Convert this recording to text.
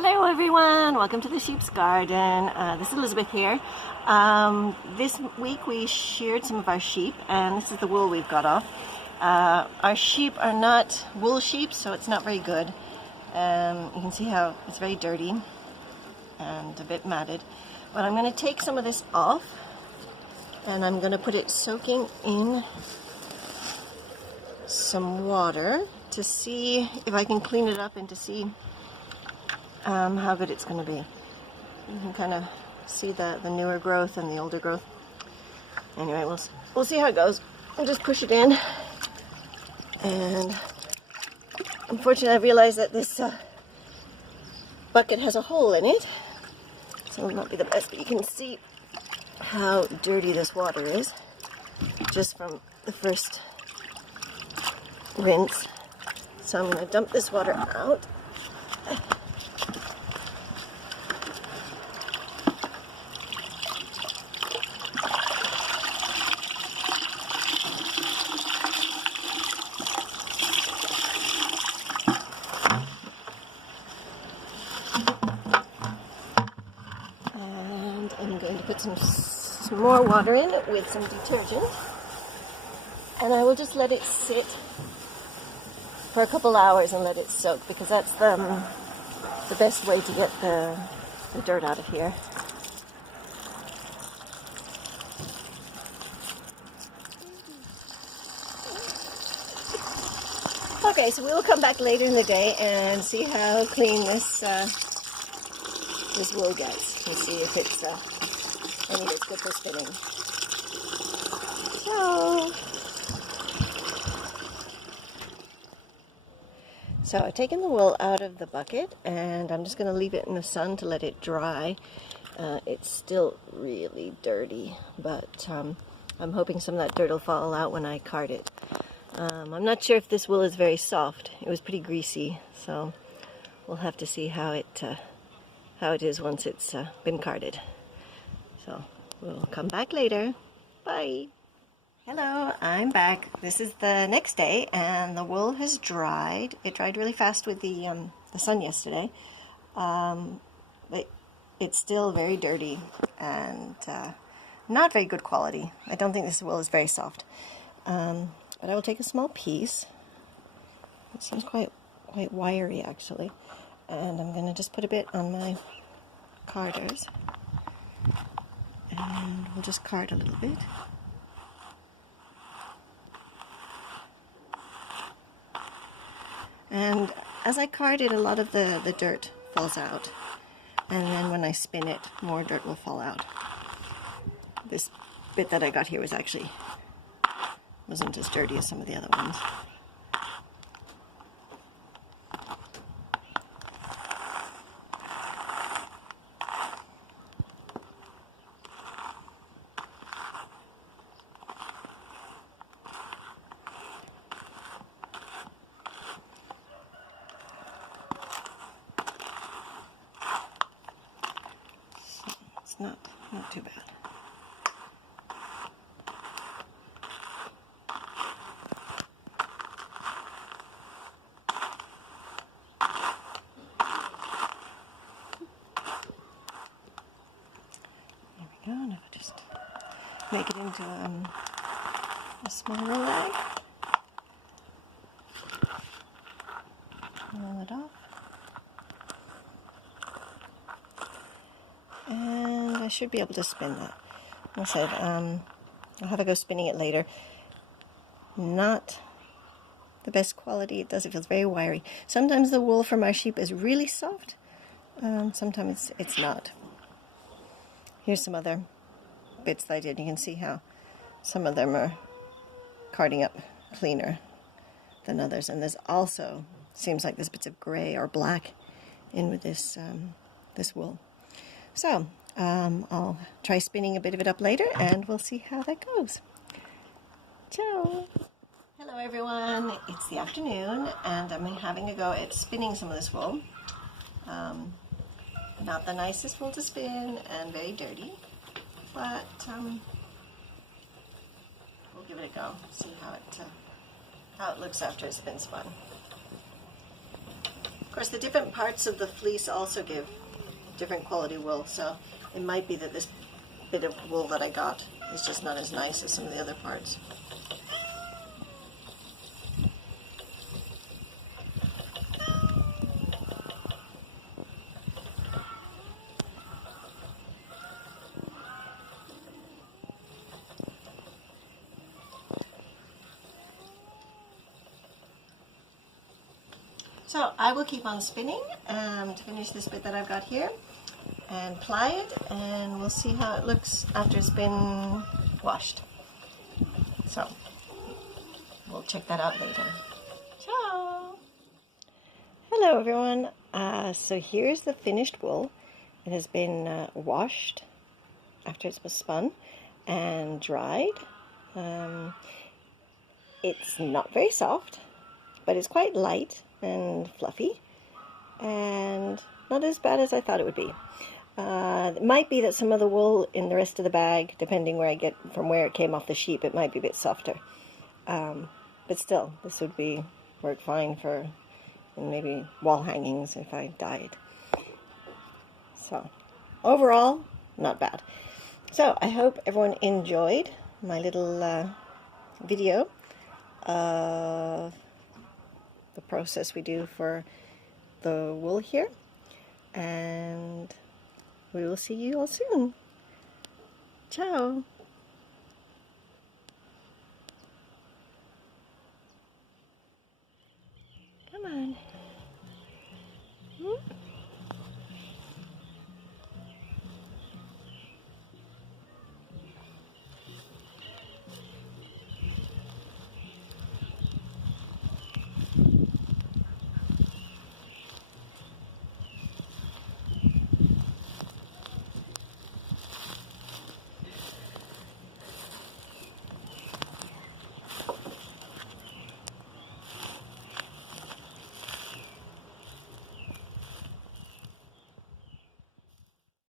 Hello everyone, welcome to the sheep's garden. This is Elizabeth here. This week we sheared some of our sheep, and this is the wool we've got off. Our sheep are not wool sheep, so it's not very good. You can see how it's very dirty and a bit matted. But I'm going to take some of this off and I'm going to put it soaking in some water to see if I can clean it up and to see how good it's going to be. You can kind of see the newer growth and the older growth. Anyway, we'll see how it goes. I'll just push it in, and unfortunately I realized that this bucket has a hole in it, so it will not be the best, but you can see how dirty this water is just from the first rinse. So I'm going to dump this water out. And I'm going to put some more water in with some detergent, and I will just let it sit for a couple hours and let it soak, because that's the best way to get the dirt out of here. Okay, so we will come back later in the day and see how clean this wool gets, and see if it's any of it's good for spinning. So I've taken the wool out of the bucket, and I'm just going to leave it in the sun to let it dry. It's still really dirty, but I'm hoping some of that dirt will fall out when I card it. I'm not sure if this wool is very soft. It was pretty greasy, so we'll have to see how it is once it's been carded. So we'll come back later. Bye. Hello, I'm back. This is the next day, and the wool has dried. It dried really fast with the sun yesterday, but it's still very dirty and not very good quality. I don't think this wool is very soft. But I will take a small piece. It seems quite wiry actually, and I'm going to just put a bit on my carders, and we'll just card a little bit. And as I card it, a lot of the dirt falls out, and then when I spin it, more dirt will fall out. This bit that I got here wasn't as dirty as some of the other ones. It's not too bad. There we go. Now just make it into a smaller rag. Roll it off. And I should be able to spin that. Like I said, I'll have a go spinning it later. Not the best quality. It feels very wiry. Sometimes the wool from our sheep is really soft. Sometimes it's not. Here's some other bits that I did. You can see how some of them are carding up cleaner than others. And there's also, seems like there's bits of gray or black in with this wool. So I'll try spinning a bit of it up later, and we'll see how that goes. Ciao! Hello everyone, it's the afternoon, and I'm having a go at spinning some of this wool. Not the nicest wool to spin, and very dirty, but we'll give it a go, see how it looks after it's been spun. course, the different parts of the fleece also give different quality wool, so it might be that this bit of wool that I got is just not as nice as some of the other parts. So I will keep on spinning to finish this bit that I've got here and ply it, and we'll see how it looks after it's been washed. So we'll check that out later. Ciao! Hello everyone. So here's the finished wool. It has been washed after it was spun and dried. It's not very soft, but it's quite light and fluffy and not as bad as I thought it would be. It might be that some of the wool in the rest of the bag, depending where I get from where it came off the sheep, it might be a bit softer. But still, this would work fine for maybe wall hangings if I dyed. So overall, not bad. So I hope everyone enjoyed my little video of the process we do for the wool here, and we will see you all soon. Ciao!